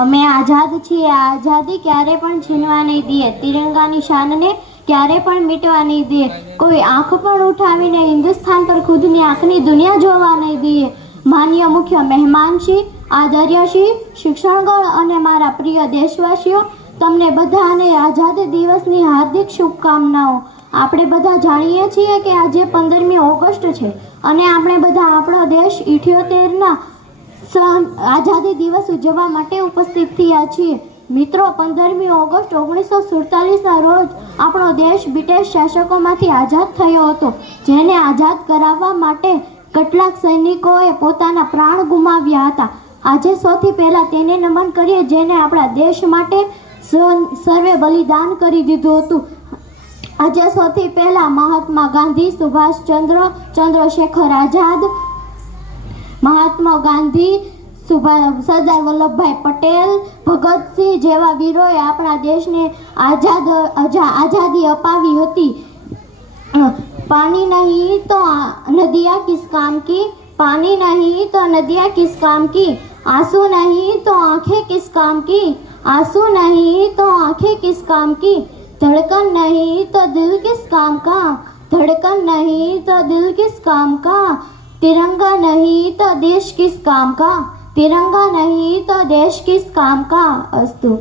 અમે આઝાદ છીએ, આઝાદી ક્યારે પણ છીનવા નહીં દઈએ, તિરંગાની શાનને ક્યારે પણ મિટવા નહીં દઈએ, કોઈ આંખ પણ ઉઠાવીને હિન્દુસ્તાન પર ખુદની આંખની દુનિયા જોવા નહીં દઈએ. માન્ય મુખ્ય મહેમાનશ્રી, આદરણીય શિક્ષણગણ અને મારા પ્રિય દેશવાસીઓ, તમને બધાને આઝાદ દિવસની હાર્દિક શુભકામનાઓ. આપણે બધા જાણીએ છીએ કે આજે 15મી ઓગસ્ટ છે અને આપણે બધા આપણો દેશ 78ના આઝાદી દિવસ ઉજવવા માટે ઉપસ્થિત થયા છીએ. મિત્રો, 15મી ઓગસ્ટ 1947ના રોજ આપણો દેશ બ્રિટિશ શાસકોમાંથી આઝાદ થયો હતો, જેને આઝાદ કરાવવા માટે કેટલાક સૈનિકોએ પોતાના પ્રાણ ગુમાવ્યા હતા. આજે સૌથી પહેલાં તેને નમન કરીએ જેને આપણા દેશ માટે સર્વે બલિદાન કરી દીધું હતું. આજે સૌથી પહેલાં મહાત્મા ગાંધી, સુભાષ ચંદ્રશેખર આઝાદ, મહાત્મા ગાંધી, સરદાર વલ્લભભાઈ પટેલ, ભગતસિંહ જેવા વીરોએ આપણા દેશને આઝાદી અપાવી હતી. પાણી નહીં તો નદિયા કિસ કામ કી, पानी नहीं तो नदियाँ किस काम की, आंसू नहीं तो आंखें किस काम की, आंसू नहीं तो आंखें किस काम की, धड़कन नहीं तो दिल किस काम का, धड़कन नहीं तो दिल किस काम का, तिरंगा नहीं तो देश किस काम का, तिरंगा नहीं तो देश किस काम का. अस्तु.